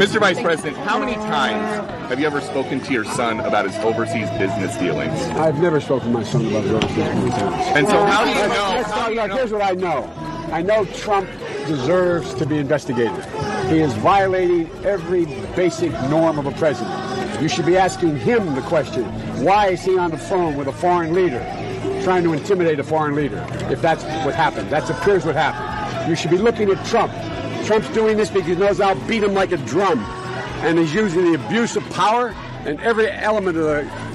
Mr. Vice President, how many times have you ever spoken to your son about his overseas business dealings? I've never spoken to my son about his overseas business dealings. And so how do you know? Here's what I know. I know Trump deserves to be investigated. He is violating every basic norm of a president. You should be asking him the question, why is he on the phone with a foreign leader, trying to intimidate a foreign leader, if that's what happened? That appears what happened. You should be looking at Trump. Trump's doing this because he knows I'll beat him like a drum. And he's using the abuse of power and every element of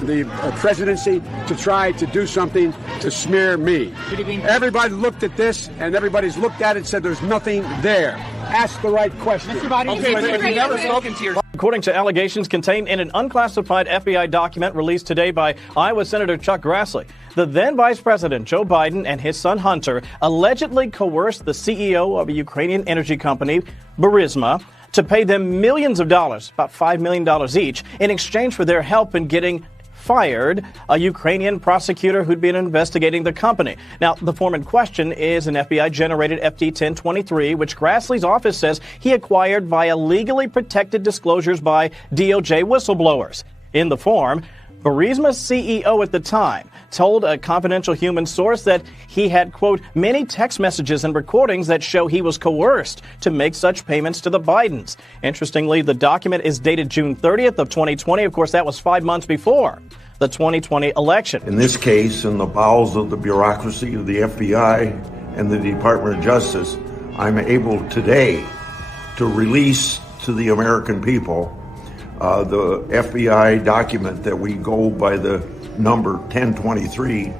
the presidency to try to do something to smear me. Everybody looked at this, and everybody's looked at it and said there's nothing there. Ask the right question. Okay, but if you've never spoken to your... According to allegations contained in an unclassified FBI document released today by Iowa Senator Chuck Grassley, the then Vice President Joe Biden and his son Hunter allegedly coerced the CEO of a Ukrainian energy company, Burisma, to pay them millions of dollars, about $5 million each, in exchange for their help in getting fired a Ukrainian prosecutor who'd been investigating the company. Now, the form in question is an FBI-generated FD-1023, which Grassley's office says he acquired via legally protected disclosures by DOJ whistleblowers. In the form, Burisma's CEO at the time told a confidential human source that he had, quote, many text messages and recordings that show he was coerced to make such payments to the Bidens. Interestingly, the document is dated June 30th of 2020. Of course, that was 5 months before the 2020 election. In this case, in the bowels of the bureaucracy of the FBI and the Department of Justice, I'm able today to release to the American people the FBI document that we go by the number 1023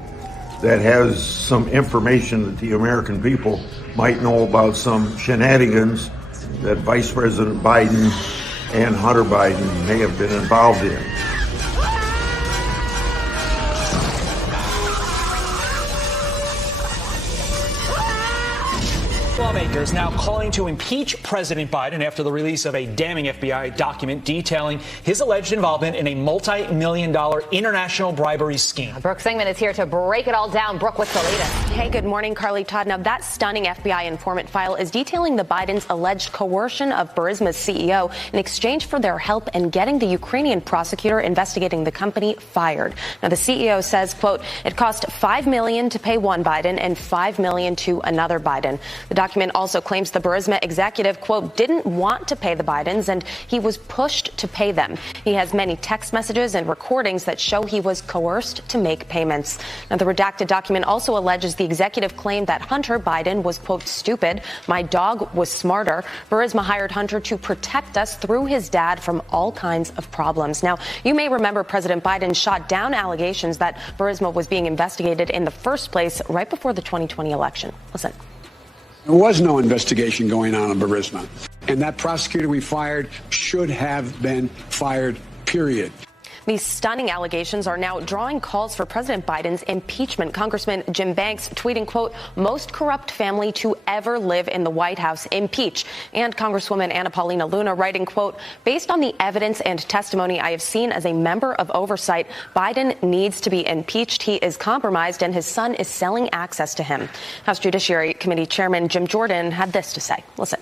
that has some information that the American people might know about some shenanigans that Vice President Biden and Hunter Biden may have been involved in. Lawmakers now calling to impeach President Biden after the release of a damning FBI document detailing his alleged involvement in a multi-million-dollar international bribery scheme. Brooke Singman is here to break it all down. Brooke, what's the latest? Hey, good morning, Carly Todd. Now, that stunning FBI informant file is detailing the Bidens' alleged coercion of Burisma's CEO in exchange for their help in getting the Ukrainian prosecutor investigating the company fired. Now, the CEO says, quote, it cost $5 million to pay one Biden and $5 million to another Biden. The document also claims the Burisma executive, quote, didn't want to pay the Bidens and he was pushed to pay them. He has many text messages and recordings that show he was coerced to make payments. Now, the redacted document also alleges the executive claimed that Hunter Biden was, quote, stupid. My dog was smarter. Burisma hired Hunter to protect us through his dad from all kinds of problems. Now, you may remember President Biden shot down allegations that Burisma was being investigated in the first place right before the 2020 election. Listen. There was no investigation going on Burisma. And that prosecutor we fired should have been fired, period. These stunning allegations are now drawing calls for President Biden's impeachment. Congressman Jim Banks tweeting, quote, most corrupt family to ever live in the White House, impeach. And Congresswoman Anna Paulina Luna writing, quote, based on the evidence and testimony I have seen as a member of oversight, Biden needs to be impeached. He is compromised and his son is selling access to him. House Judiciary Committee Chairman Jim Jordan had this to say. Listen.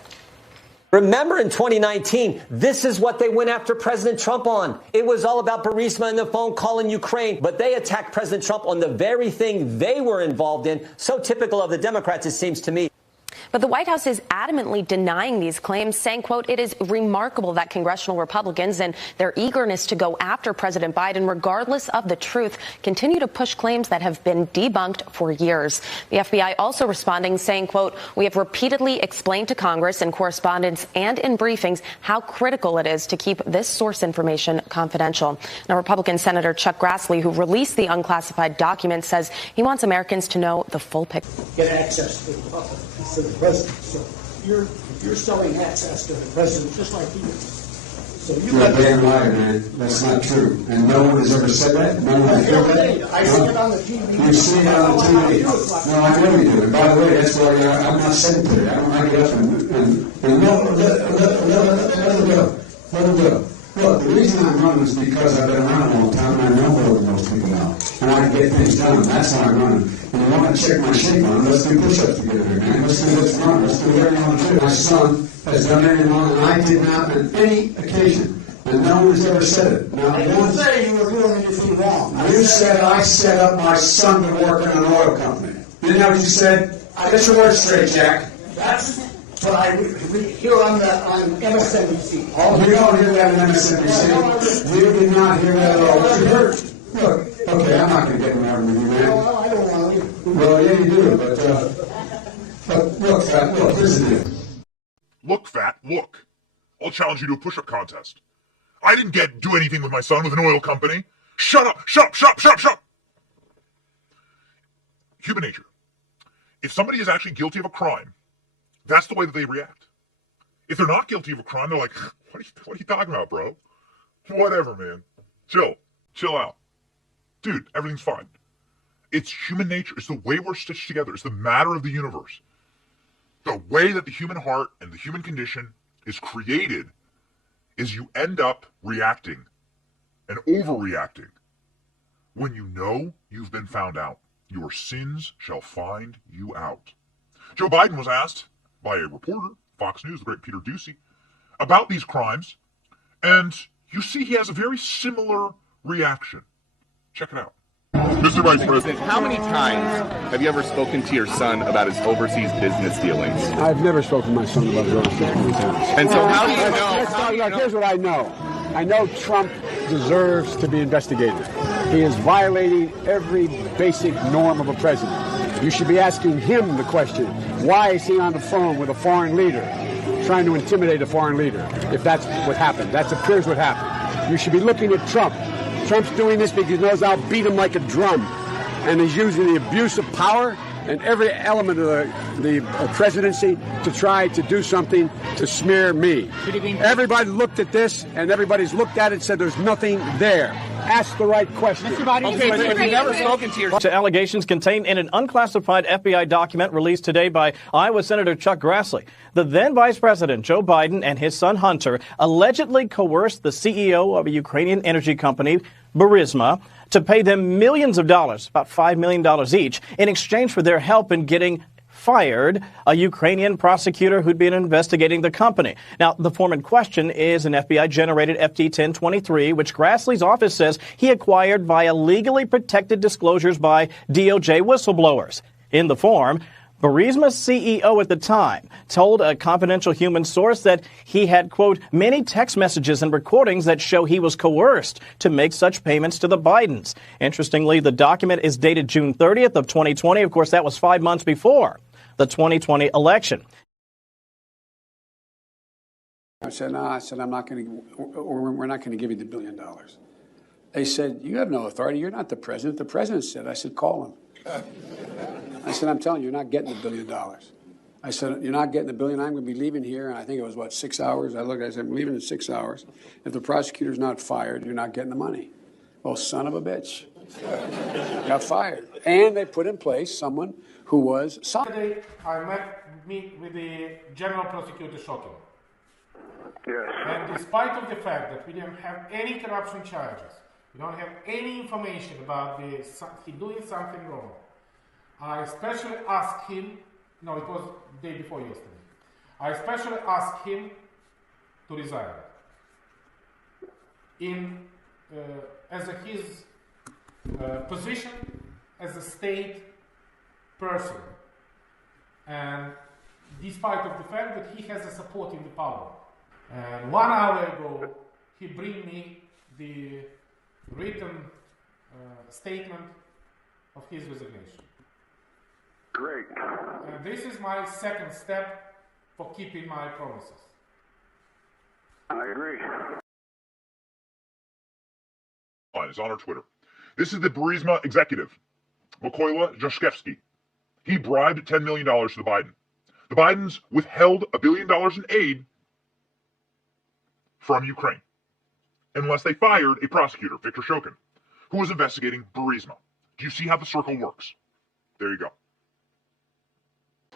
Remember in 2019, this is what they went after President Trump on. It was all about Burisma and the phone call in Ukraine, but they attacked President Trump on the very thing they were involved in. So typical of the Democrats, it seems to me. But the White House is adamantly denying these claims, saying, quote, it is remarkable that congressional Republicans and their eagerness to go after President Biden, regardless of the truth, continue to push claims that have been debunked for years. The FBI also responding, saying, quote, we have repeatedly explained to Congress in correspondence and in briefings how critical it is to keep this source information confidential. Now, Republican Senator Chuck Grassley, who released the unclassified document, says he wants Americans to know the full picture. Get access to the president. So you're selling access to the president just like he is. So you're a damn liar, man. That's not true. And no one has ever said that. No one has ever said that. I see it on the TV. You see it on the TV. No, I know you do. And by the way, that's why I'm not sitting there. I don't get up and let him go. Let him go. Look, the reason I'm running is because I've been around a long time and I know more than always think about. And I get things done. That's how I run. And you want to check my shape on, let's do push-ups together, man. Let's do this run. Let's do whatever you want to do. My son has done everything wrong, and I did not on any occasion. And no one has ever said it. Now, I didn't say you were doing anything wrong. you said I set up my son to work in an oil company. Isn't that what you said? Get your words straight, Jack. That's what I hear on MSNBC. Oh, we don't hear that in MSNBC. We did not hear that at all. What you heard? Look, okay, I'm not going to get in an argument with you, man. Well, I don't want to. Well, yeah, you do, but look, Fat, look, listen to me. Look, Fat, look. I'll challenge you to a push-up contest. I didn't do anything with my son with an oil company. Shut up, shut up, shut up, shut up, shut up. Human nature. If somebody is actually guilty of a crime, that's the way that they react. If they're not guilty of a crime, they're like, what are you talking about, bro? Whatever, man. Chill out. Dude, everything's fine. It's human nature. It's the way we're stitched together. It's the matter of the universe. The way that the human heart and the human condition is created is you end up reacting and overreacting when you know you've been found out. Your sins shall find you out. Joe Biden was asked by a reporter, Fox News, the great Peter Doocy, about these crimes, and you see he has a very similar reaction. Check it out. Mr. Vice President, how many times have you ever spoken to your son about his overseas business dealings? I've never spoken to my son about his overseas business. And so how do you know? Here's what I know. I know Trump deserves to be investigated. He is violating every basic norm of a president. You should be asking him the question, why is he on the phone with a foreign leader, trying to intimidate a foreign leader, if that's what happened? That appears what happened. You should be looking at Trump. Trump's doing this because he knows I'll beat him like a drum. And he's using the abuse of power and every element of the presidency to try to do something to smear me. Everybody looked at this, and everybody's looked at it and said there's nothing there. Ask the right question. Okay, but if you've never spoken to your... To allegations contained in an unclassified FBI document released today by Iowa Senator Chuck Grassley. The then Vice President Joe Biden and his son Hunter allegedly coerced the CEO of a Ukrainian energy company, Burisma, to pay them millions of dollars, about $5 million each, in exchange for their help in getting fired a Ukrainian prosecutor who'd been investigating the company. Now, the form in question is an FBI-generated FD-1023, which Grassley's office says he acquired via legally protected disclosures by DOJ whistleblowers. In the form, Burisma's CEO at the time told a confidential human source that he had, quote, many text messages and recordings that show he was coerced to make such payments to the Bidens. Interestingly, the document is dated June 30th of 2020. Of course, that was 5 months before the 2020 election. I said, no, I'm not going to, we're not going to give you the $1 billion. They said, you have no authority. You're not the president. The president said, I said, call him. I said, I'm telling you, you're not getting the $1 billion. I said, you're not getting the $1 billion. I'm going to be leaving here. And I think it was, 6 hours? I said, I'm leaving in 6 hours. If the prosecutor's not fired, you're not getting the money. Well, son of a bitch. Got fired. And they put in place someone who was... Yesterday, I met with the General Prosecutor Shokin. Yes. And despite of the fact that we didn't have any corruption charges, we don't have any information about he doing something wrong, I especially asked him, no, it was the day before yesterday, I especially asked him to resign. As his position as a state person, and despite of the fact that he has a support in the power. And 1 hour ago, he bring me the written statement of his resignation. Great. And this is my second step for keeping my promises. I agree. Is on our Twitter. This is the Burisma executive, Mykola Zlochevsky. He bribed $10 million to the Biden. The Bidens withheld $1 billion in aid from Ukraine, unless they fired a prosecutor, Viktor Shokin, who was investigating Burisma. Do you see how the circle works? There you go.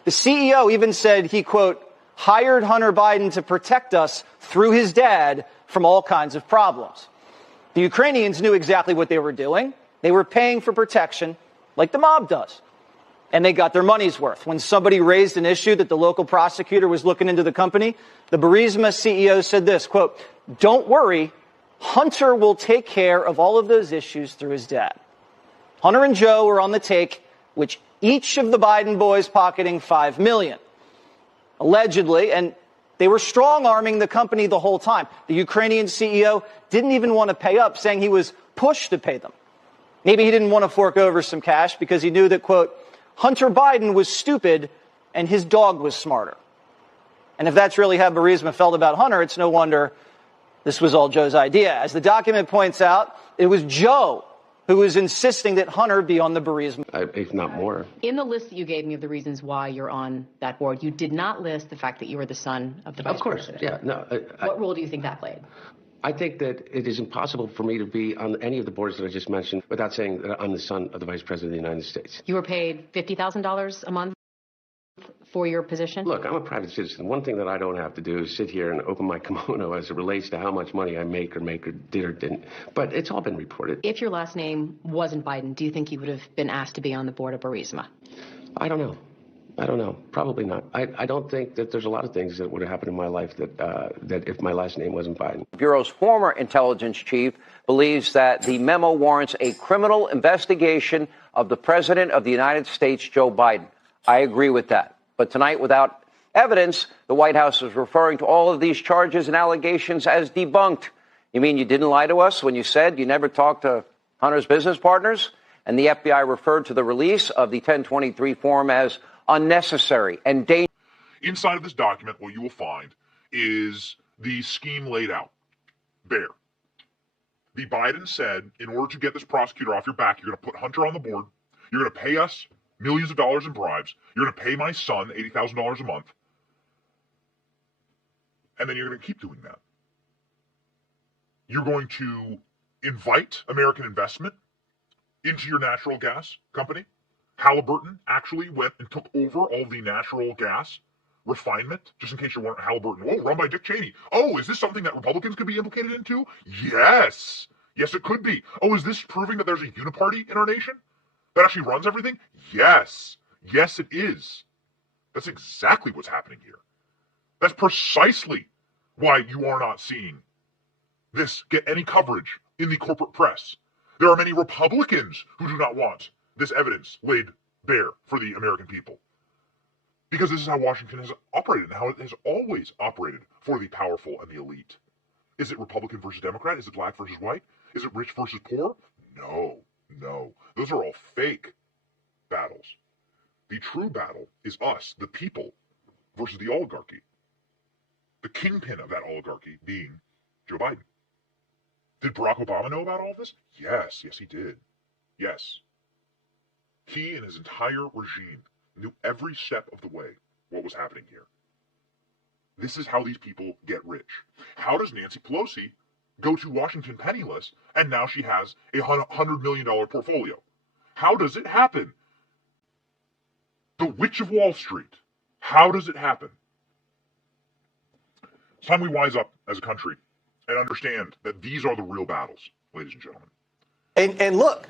The CEO even said he, quote, hired Hunter Biden to protect us through his dad from all kinds of problems. The Ukrainians knew exactly what they were doing. They were paying for protection like the mob does. And they got their money's worth. When somebody raised an issue that the local prosecutor was looking into the company, the Burisma CEO said this, quote, "Don't worry, Hunter will take care of all of those issues through his dad." Hunter and Joe were on the take, which each of the Biden boys pocketing $5 million. Allegedly, and they were strong-arming the company the whole time. The Ukrainian CEO didn't even want to pay up, saying he was pushed to pay them. Maybe he didn't want to fork over some cash because he knew that, quote, Hunter Biden was stupid and his dog was smarter. And if that's really how Burisma felt about Hunter, it's no wonder this was all Joe's idea. As the document points out, it was Joe who was insisting that Hunter be on the Burisma. If not more. In the list that you gave me of the reasons why you're on that board, you did not list the fact that you were the son of the vice president. Yeah. No. What role do you think that played? I think that it is impossible for me to be on any of the boards that I just mentioned without saying that I'm the son of the Vice President of the United States. You were paid $50,000 a month for your position? Look, I'm a private citizen. One thing that I don't have to do is sit here and open my kimono as it relates to how much money I make or did or didn't. But it's all been reported. If your last name wasn't Biden, do you think you would have been asked to be on the board of Burisma? I don't know. Probably not. I don't think that there's a lot of things that would have happened in my life that if my last name wasn't Biden. The Bureau's former intelligence chief believes that the memo warrants a criminal investigation of the President of the United States, Joe Biden. I agree with that. But tonight, without evidence, the White House is referring to all of these charges and allegations as debunked. You mean you didn't lie to us when you said you never talked to Hunter's business partners? And the FBI referred to the release of the 1023 form as unnecessary and dangerous. Inside of this document, what you will find is the scheme laid out. Bare. The Biden said, in order to get this prosecutor off your back, you're going to put Hunter on the board. You're going to pay us millions of dollars in bribes. You're going to pay my son $80,000 a month. And then you're going to keep doing that. You're going to invite American investment into your natural gas company. Halliburton actually went and took over all the natural gas refinement, just in case you're wondering, Halliburton, run by Dick Cheney. Oh, is this something that Republicans could be implicated into? Yes. Yes, it could be. Oh, is this proving that there's a uniparty in our nation that actually runs everything? Yes. Yes, it is. That's exactly what's happening here. That's precisely why you are not seeing this get any coverage in the corporate press. There are many Republicans who do not want this evidence laid bare for the American people. Because this is how Washington has operated and how it has always operated for the powerful and the elite. Is it Republican versus Democrat? Is it black versus white? Is it rich versus poor? No. Those are all fake battles. The true battle is us, the people, versus the oligarchy. The kingpin of that oligarchy being Joe Biden. Did Barack Obama know about all this? Yes, he did. Yes. He and his entire regime knew every step of the way what was happening here. This is how these people get rich. How does Nancy Pelosi go to Washington penniless and now she has a $100 million portfolio? How does it happen? The Witch of Wall Street. How does it happen? It's time we wise up as a country and understand that these are the real battles, ladies and gentlemen. And look,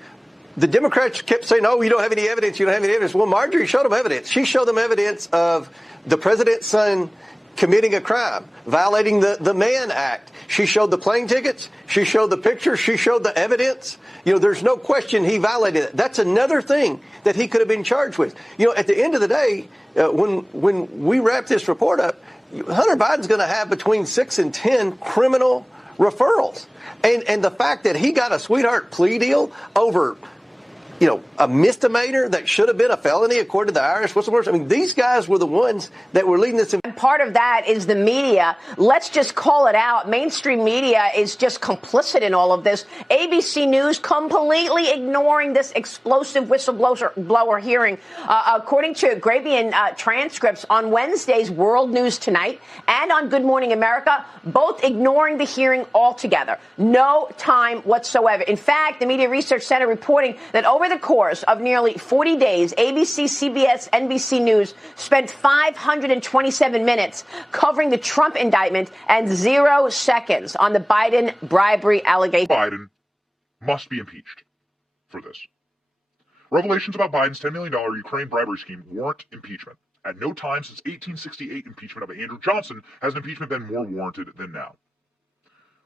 the Democrats kept saying, "Oh, you don't have any evidence. You don't have any evidence." Well, Marjorie showed them evidence. She showed them evidence of the president's son committing a crime, violating the Mann Act. She showed the plane tickets. She showed the pictures. She showed the evidence. There's no question he violated it. That's another thing that he could have been charged with. At the end of the day, when we wrap this report up, Hunter Biden's going to have between 6 and 10 criminal referrals. And the fact that he got a sweetheart plea deal over a misdemeanor that should have been a felony, according to the IRS whistleblowers. I mean, these guys were the ones that were leading this. And part of that is the media. Let's just call it out. Mainstream media is just complicit in all of this. ABC News completely ignoring this explosive whistleblower hearing. According to Grabian transcripts on Wednesday's World News Tonight and on Good Morning America, both ignoring the hearing altogether. No time whatsoever. In fact, the Media Research Center reporting that over the course of nearly 40 days, ABC, CBS, NBC News spent 527 minutes covering the Trump indictment and 0 seconds on the Biden bribery allegation. Biden must be impeached for this. Revelations about Biden's $10 million Ukraine bribery scheme warrant impeachment. At no time since 1868 impeachment of Andrew Johnson has an impeachment been more warranted than now.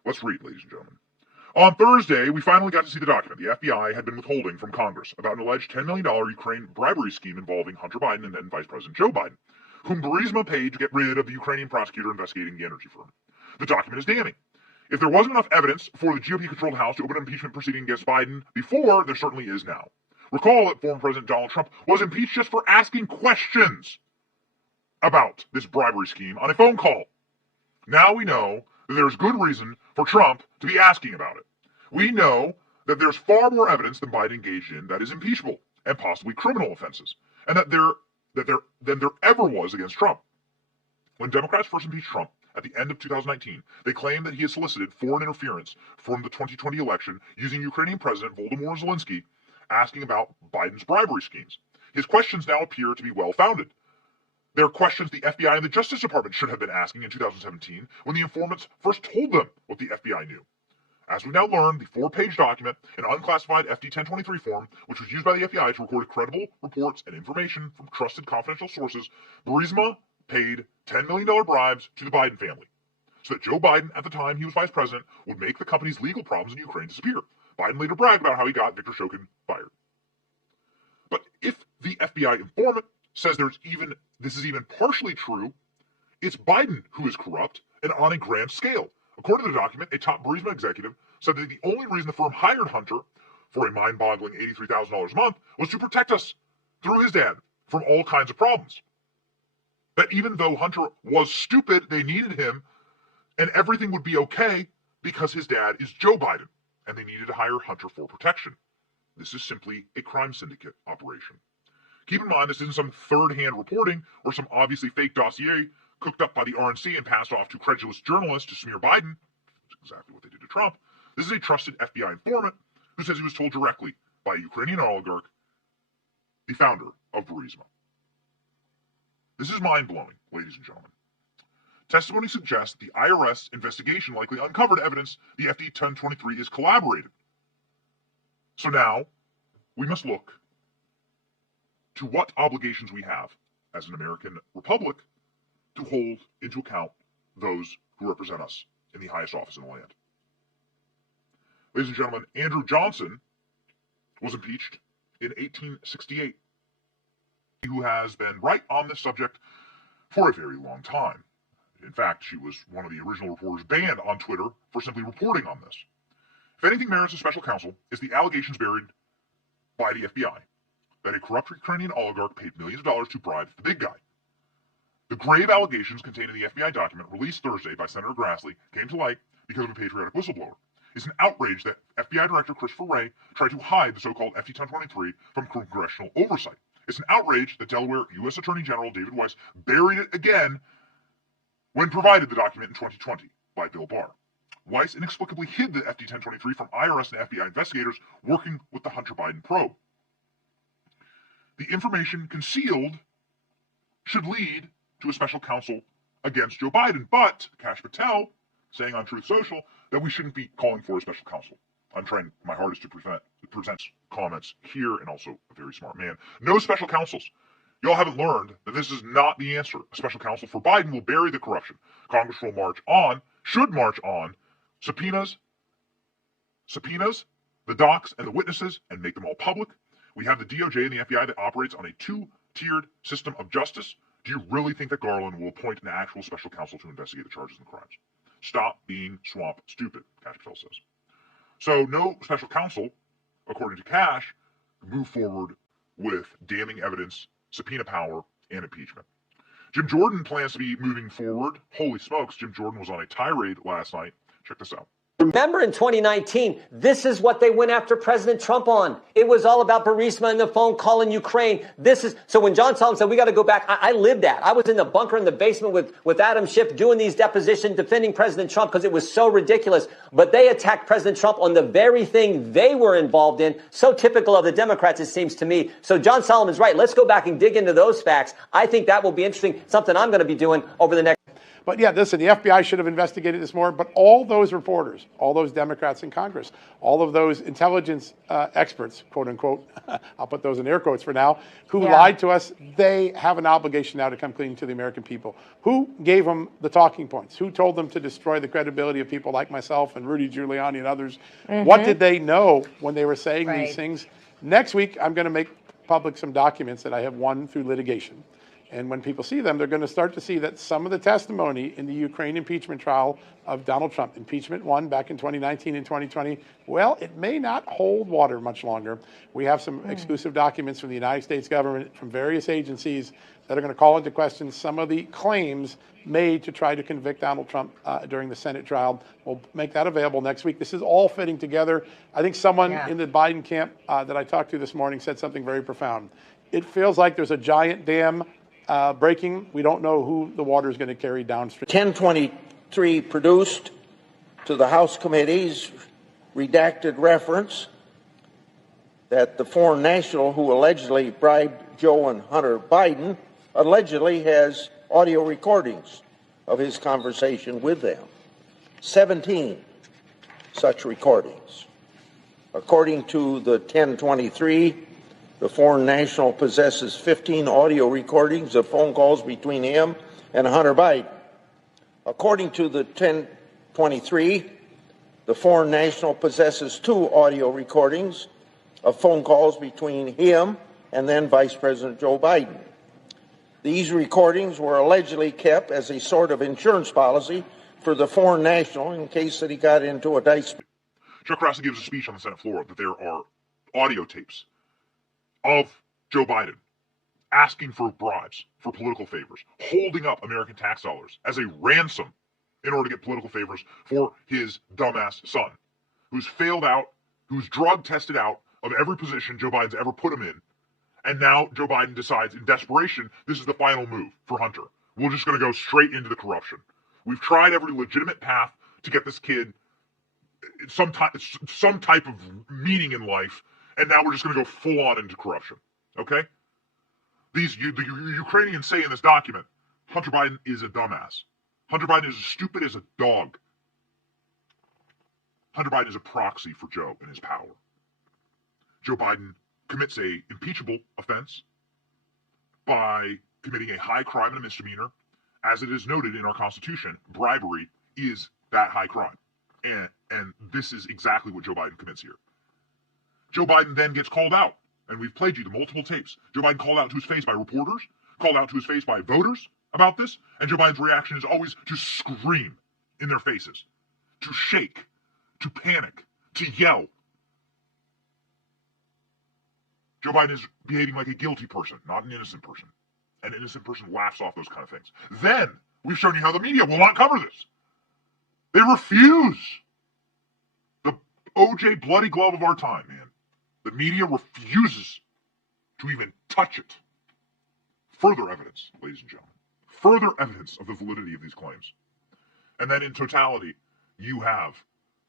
Let's read, ladies and gentlemen. On Thursday, we finally got to see the document the FBI had been withholding from Congress about an alleged $10 million Ukraine bribery scheme involving Hunter Biden and then Vice President Joe Biden, whom Burisma paid to get rid of the Ukrainian prosecutor investigating the energy firm. The document is damning. If there wasn't enough evidence for the GOP-controlled House to open an impeachment proceeding against Biden before, there certainly is now. Recall that former President Donald Trump was impeached just for asking questions about this bribery scheme on a phone call. Now we know that there's good reason for Trump to be asking about it. We know that there's far more evidence than Biden engaged in that is impeachable and possibly criminal offenses, and that there ever was against Trump. When Democrats first impeached Trump at the end of 2019, they claimed that he had solicited foreign interference from the 2020 election using Ukrainian President Volodymyr Zelensky, asking about Biden's bribery schemes. His questions now appear to be well-founded. They're questions the FBI and the Justice Department should have been asking in 2017 when the informants first told them what the FBI knew. As we now learn, the 4-page document, an unclassified FD-1023 form, which was used by the FBI to record credible reports and information from trusted confidential sources, Burisma paid $10 million bribes to the Biden family so that Joe Biden, at the time he was vice president, would make the company's legal problems in Ukraine disappear. Biden later bragged about how he got Viktor Shokin fired. But if the FBI informant says this is even partially true, it's Biden who is corrupt and on a grand scale. According to the document, a top Burisma executive said that the only reason the firm hired Hunter for a mind-boggling $83,000 a month was to protect us through his dad from all kinds of problems. That even though Hunter was stupid, they needed him, and everything would be okay because his dad is Joe Biden, and they needed to hire Hunter for protection. This is simply a crime syndicate operation. Keep in mind, this isn't some third-hand reporting or some obviously fake dossier cooked up by the RNC and passed off to credulous journalists to smear Biden. That's exactly what they did to Trump. This is a trusted FBI informant who says he was told directly by a Ukrainian oligarch, the founder of Burisma. This is mind-blowing, ladies and gentlemen. Testimony suggests the IRS investigation likely uncovered evidence the FD-1023 is collaborated. So now, we must look to what obligations we have as an American republic to hold into account those who represent us in the highest office in the land. Ladies and gentlemen, Andrew Johnson was impeached in 1868, who has been right on this subject for a very long time. In fact, she was one of the original reporters banned on Twitter for simply reporting on this. If anything merits a special counsel, is the allegations buried by the FBI that a corrupt Ukrainian oligarch paid millions of dollars to bribe the big guy. The grave allegations contained in the FBI document released Thursday by Senator Grassley came to light because of a patriotic whistleblower. It's an outrage that FBI Director Christopher Wray tried to hide the so-called FD-1023 from congressional oversight. It's an outrage that Delaware U.S. Attorney General David Weiss buried it again when provided the document in 2020 by Bill Barr. Weiss inexplicably hid the FD-1023 from IRS and FBI investigators working with the Hunter Biden probe. The information concealed should lead to a special counsel against Joe Biden, but Kash Patel saying on Truth Social that we shouldn't be calling for a special counsel. I'm trying my hardest to present comments here, and also a very smart man. No special counsels. Y'all haven't learned that this is not the answer. A special counsel for Biden will bury the corruption. Congress will should march on subpoenas, the docs, and the witnesses, and make them all public. We have the DOJ and the FBI that operates on a two-tiered system of justice. Do you really think that Garland will appoint an actual special counsel to investigate the charges and crimes? Stop being swamp stupid, Kash Patel says. So no special counsel, according to Kash, move forward with damning evidence, subpoena power, and impeachment. Jim Jordan plans to be moving forward. Holy smokes, Jim Jordan was on a tirade last night. Check this out. Remember in 2019, this is what they went after President Trump on. It was all about Burisma and the phone call in Ukraine. So when John Solomon said, we got to go back, I lived that. I was in the bunker in the basement with Adam Schiff doing these depositions, defending President Trump because it was so ridiculous. But they attacked President Trump on the very thing they were involved in. So typical of the Democrats, it seems to me. So John Solomon's right. Let's go back and dig into those facts. I think that will be interesting. Something I'm going to be doing over the next. But yeah, listen, the FBI should have investigated this more, but all those reporters, all those Democrats in Congress, all of those intelligence experts, quote unquote, I'll put those in air quotes for now, who lied to us, they have an obligation now to come clean to the American people. Who gave them the talking points? Who told them to destroy the credibility of people like myself and Rudy Giuliani and others? What did they know when they were saying these things? Next week, I'm going to make public some documents that I have won through litigation. And when people see them, they're going to start to see that some of the testimony in the Ukraine impeachment trial of Donald Trump, impeachment 1 back in 2019 and 2020, well, it may not hold water much longer. We have some exclusive documents from the United States government, from various agencies, that are going to call into question some of the claims made to try to convict Donald Trump during the Senate trial. We'll make that available next week. This is all fitting together. I think someone in the Biden camp that I talked to this morning said something very profound. It feels like there's a giant dam breaking. We don't know who the water is going to carry downstream. 1023 produced to the House committees redacted reference that the foreign national who allegedly bribed Joe and Hunter Biden allegedly has audio recordings of his conversation with them. 17 such recordings. According to the 1023, the foreign national possesses 15 audio recordings of phone calls between him and Hunter Biden. According to the 1023, the foreign national possesses 2 audio recordings of phone calls between him and then Vice President Joe Biden. These recordings were allegedly kept as a sort of insurance policy for the foreign national in case that he got into a dice. Chuck Grassley gives a speech on the Senate floor that there are audio tapes of Joe Biden asking for bribes, for political favors, holding up American tax dollars as a ransom in order to get political favors for his dumbass son, who's failed out, who's drug tested out of every position Joe Biden's ever put him in. And now Joe Biden decides in desperation, this is the final move for Hunter. We're just going to go straight into the corruption. We've tried every legitimate path to get this kid some type of meaning in life, and now we're just going to go full on into corruption. Okay? The Ukrainians say in this document, Hunter Biden is a dumbass. Hunter Biden is as stupid as a dog. Hunter Biden is a proxy for Joe and his power. Joe Biden commits a impeachable offense by committing a high crime and a misdemeanor. As it is noted in our Constitution, bribery is that high crime. And this is exactly what Joe Biden commits here. Joe Biden then gets called out, and we've played you the multiple tapes. Joe Biden called out to his face by reporters, called out to his face by voters about this, and Joe Biden's reaction is always to scream in their faces, to shake, to panic, to yell. Joe Biden is behaving like a guilty person, not an innocent person. An innocent person laughs off those kind of things. Then, we've shown you how the media will not cover this. They refuse. The OJ bloody glove of our time, man. The media refuses to even touch it. Further evidence, ladies and gentlemen. Further evidence of the validity of these claims. And then in totality, you have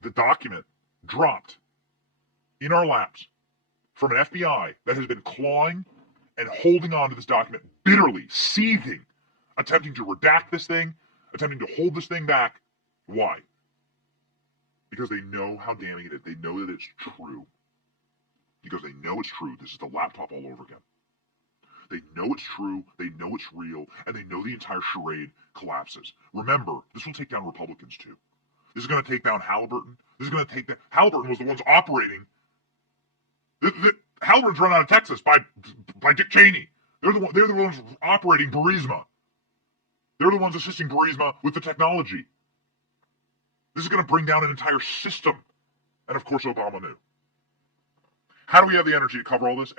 the document dropped in our laps from an FBI that has been clawing and holding on to this document bitterly, seething, attempting to redact this thing, attempting to hold this thing back. Why? Because they know how damning it is. They know that it's true. Because they know it's true. This is the laptop all over again. They know it's true, they know it's real, and they know the entire charade collapses. Remember, this will take down Republicans too. This is going to take down Halliburton. This is going to take down... Halliburton was the ones operating... Halliburton's run out of Texas by Dick Cheney. They're the ones operating Burisma. They're the ones assisting Burisma with the technology. This is going to bring down an entire system. And of course, Obama knew. How do we have the energy to cover all this?